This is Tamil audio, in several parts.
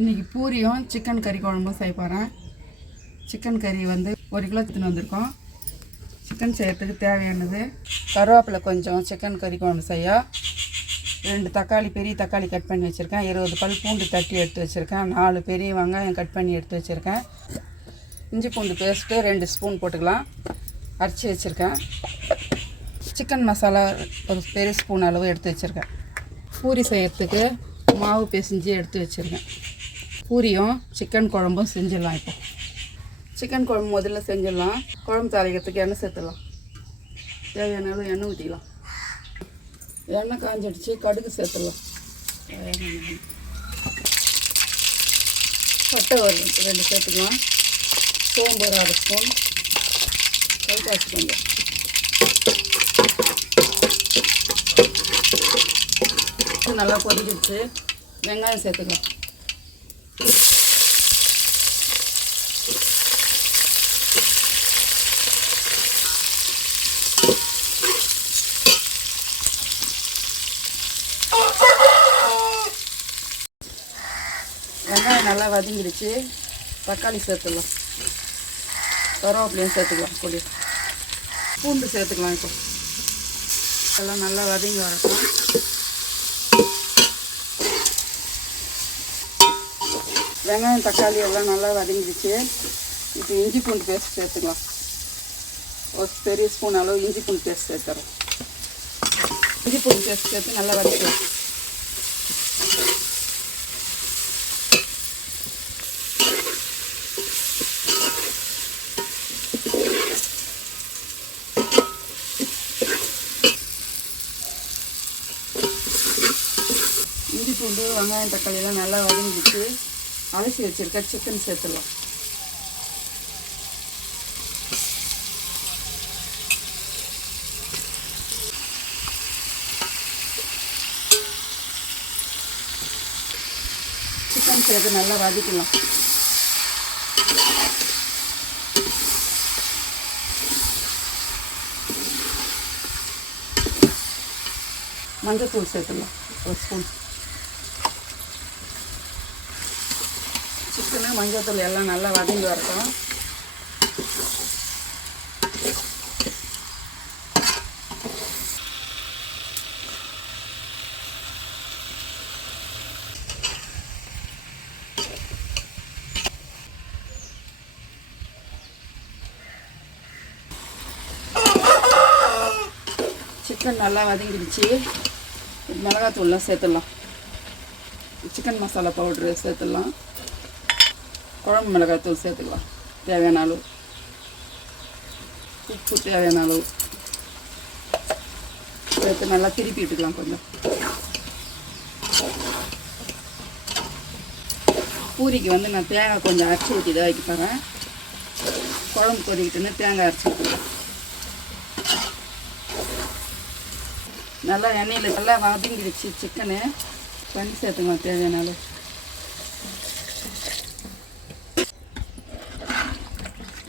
இன்றைக்கி பூரியும் சிக்கன் கறி குழம்பும் செய்ய போகிறேன். சிக்கன் கறி வந்து 1 கிலோ எடுத்துன்னு வந்திருக்கோம். சிக்கன் செய்யறதுக்கு தேவையானது கருவேப்பிலை கொஞ்சம், சிக்கன் கறி குழம்பு செய்ய 2 தக்காளி, பெரிய தக்காளி கட் பண்ணி வச்சுருக்கேன். 20 பல் பூண்டு தட்டி எடுத்து வச்சுருக்கேன். 4 பெரிய வெங்காயம் கட் பண்ணி எடுத்து வச்சுருக்கேன். இஞ்சி பூண்டு பேஸ்ட்டு 2 ஸ்பூன் போட்டுக்கலாம், அரைச்சி வச்சுருக்கேன். சிக்கன் மசாலா ஒரு பெரிய ஸ்பூன் அளவு எடுத்து வச்சுருக்கேன். பூரி செய்யறதுக்கு மாவு பிசைஞ்சு எடுத்து வச்சுருக்கேன். பூரியும் சிக்கன் குழம்பும் செஞ்சிடலாம். இப்போ சிக்கன் குழம்பு முதல்ல செஞ்சிடலாம். குழம்பு தாளிக்கிறதுக்கு எண்ணெய் சேர்த்துடலாம். தேவையான அளவு எண்ணெய் ஊற்றிக்கலாம். எண்ணெய் காஞ்சிடுச்சு, கடுகு சேர்த்துடலாம். பட்டை ஒரு 2 சேர்த்துக்கலாம். சோம்பு ஒரு 1/2 ஸ்பூன், கல்பாசி கொஞ்சம். நல்லா கொதிக்கிடுச்சு, வெங்காயம் சேர்த்துக்கலாம். வெங்காயம் நல்லா வதங்கிடுச்சு, தக்காளி சேர்த்துக்கலாம். கருவேப்பிலையும் சேர்த்துக்கலாம். கொடி பூண்டு சேர்த்துக்கலாம். இப்போ எல்லாம் நல்லா வதங்கி வரட்டும். வெங்காயம் தக்காளி எல்லாம் நல்லா வதங்கிடுச்சு. இப்போ இஞ்சி பூண்டு பேஸ்ட் சேர்த்துக்கலாம். ஒரு பெரிய ஸ்பூன் அளவு இஞ்சி பூண்டு பேஸ்ட் சேர்த்துறோம். இஞ்சி பூண்டு பேஸ்ட் சேர்த்து நல்லா வதக்கிடும். இஞ்சி பூண்டு வெங்காயம் தக்காளி எல்லாம் நல்லா வதங்கிடுச்சு. அலசி வச்சுருக்க சிக்கன் சேர்த்துடலாம். சிக்கன் சேர்த்து நல்லா வதக்கலாம். மஞ்சத்தூள் சேர்த்துடலாம் 1 ஸ்பூன். சிக்கனு மஞ்சத்தூள் எல்லாம் நல்லா வதங்கி வரட்டும். சிக்கன் நல்லா வதங்கிடுச்சு. மிளகாத்தூள்லாம் சேர்த்துடலாம். சிக்கன் மசாலா பவுட்ரு சேர்த்துடலாம். குழம்பு மிளகாத்தூள் சேர்த்துக்கலாம். தேவையான அளவு உப்பு, தேவையான அளவு சேர்த்து நல்லா திருப்பி விட்டுக்கலாம். கொஞ்சம் பூரிக்கு வந்து நான் தேங்காய் கொஞ்சம் அரைச்சி ஊற்றி தான் வைக்க போகிறேன். குழம்பு கொதிக்கிட்டுன்னு தேங்காய் அரைச்சி ஊற்றிக்கலாம். நல்லா எண்ணெயில் நல்லா வதங்கிடுச்சு சிக்கனு. தண்ணி சேர்த்துக்கலாம் தேவையான அளவு.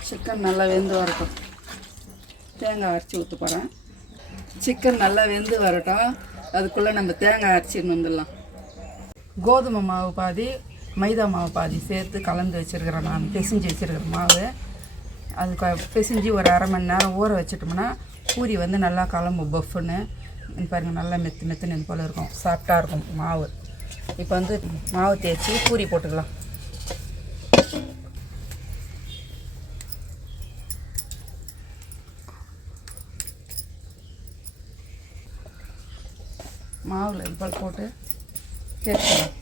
சிக்கன் நல்லா வெந்து வரட்டும். தேங்காய் அரைச்சி ஊற்ற போகிறேன். சிக்கன் நல்லா வெந்து வரட்டும். அதுக்குள்ளே நம்ம தேங்காய் அரைச்சின்னு வந்துடலாம். கோதுமை மாவு பாதி, மைதா மாவு பாதி சேர்த்து கலந்து வச்சுருக்கிறேன். நான் பிசைஞ்சு வச்சுருக்கிறேன் மாவு. அது பிசைஞ்சு ஒரு 1/2 மணி நேரம் ஊற வச்சுட்டோம்னா பூரி வந்து நல்லா கிளம்பு பஃப்னு. பாருங்கள், நல்லா மெத்துன்னு இது போல் இருக்கும், சாஃப்டாக இருக்கும் மாவு. இப்போ வந்து மாவு தேய்ச்சி பூரி போட்டுக்கலாம். மாவில் இது போல் போட்டு தேய்ச்சிக்கலாம்.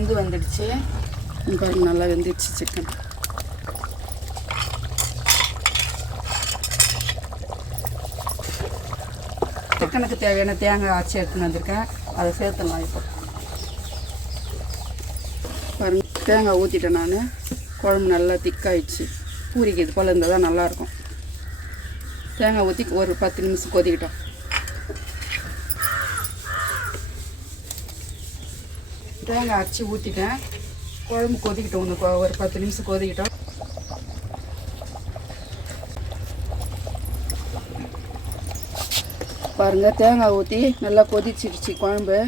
வெந்து வந்துடுச்சு. பாருங்க நல்லா வெந்துடுச்சு சிக்கன். சிக்கனுக்கு தேவையான தேங்காய் அரைச்சி எடுத்துன்னு வந்திருக்கேன், அதை சேர்த்துடலாம். இப்போ பாருங்க தேங்காய் ஊற்றிட்டேன் நான். குழம்பு நல்லா திக்காயிடுச்சு. பூரிக்கு இது போல் இருந்தால் தான் நல்லாயிருக்கும். தேங்காய் ஊற்றி ஒரு 10 நிமிஷம் கொதிக்கிட்டோம். தேங்காய் அரைச்சி ஊற்றிட்டேன். குழம்பு கொதிக்கிட்டோம், ஒரு 10 நிமிஷம் கொதிக்கிட்டோம். பாருங்கள் தேங்காய் ஊற்றி நல்லா கொதிச்சிடுச்சு குழம்பு.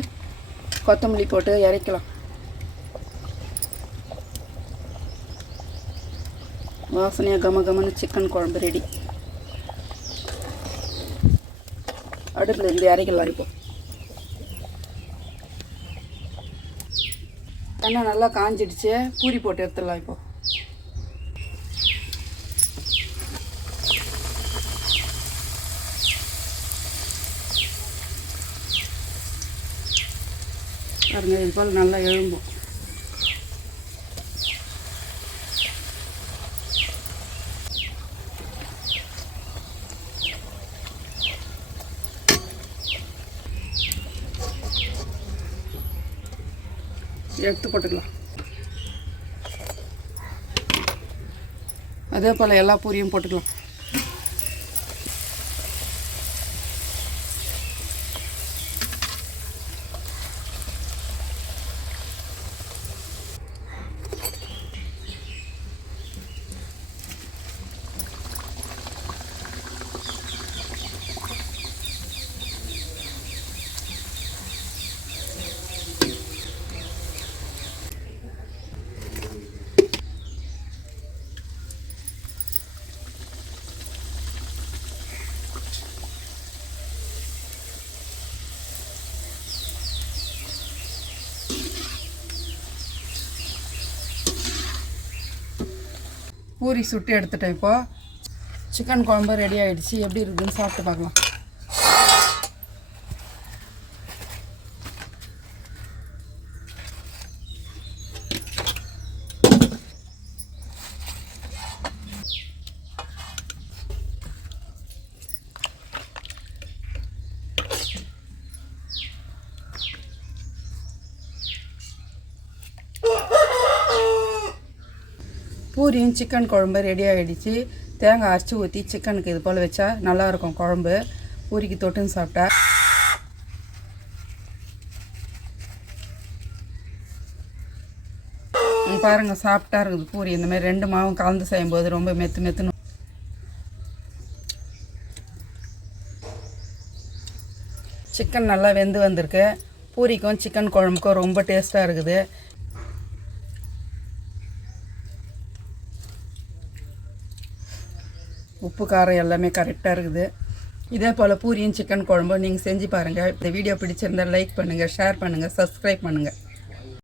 கொத்தமல்லி போட்டு இறக்கலாம். வாசனையாக கமகமன்னு சிக்கன் குழம்பு ரெடி. அடுப்பில் இருந்து இறக்கலாம். இப்போ எண்ணெய் நல்லா காஞ்சிடுச்சு. பூரி போட்டு எடுத்துடலாம். இப்போ பாருங்க இது போல் நல்லா எழும்பும். எடுத்து போட்டுக்கலாம். அதே போல் எல்லா பூரியும் போட்டுக்கலாம். பூரி சுட்டு எடுத்துட்டேன். இப்போது சிக்கன் குழம்பு ரெடி ஆகிடுச்சு. எப்படி இருக்குதுன்னு சாப்பிட்டு பார்க்கலாம். பூரியும் சிக்கன் குழம்பு ரெடி ஆகிடுச்சு. தேங்காய் அரைச்சி ஊற்றி சிக்கனுக்கு இது போல் வச்சா நல்லாயிருக்கும் குழம்பு. பூரிக்கு தொட்டுன்னு சாப்பிட்டா பாருங்கள் சாப்பிட்டா இருக்குது பூரி. இந்தமாதிரி 2 மாவும் கலந்து செய்யும்போது ரொம்ப மெத்து மெத்துன்னு. சிக்கன் நல்லா வெந்து வந்திருக்கு. பூரிக்கும் சிக்கன் குழம்புக்கும் ரொம்ப டேஸ்ட்டாக இருக்குது. உப்பு காரம் எல்லாமே கரெக்டாக இருக்குது. இதே போல் பூரியும் சிக்கன் குழம்பும் நீங்கள் செஞ்சு பாருங்கள். இந்த வீடியோ பிடிச்சிருந்தால் லைக் பண்ணுங்கள், ஷேர் பண்ணுங்கள், சப்ஸ்கிரைப் பண்ணுங்கள்.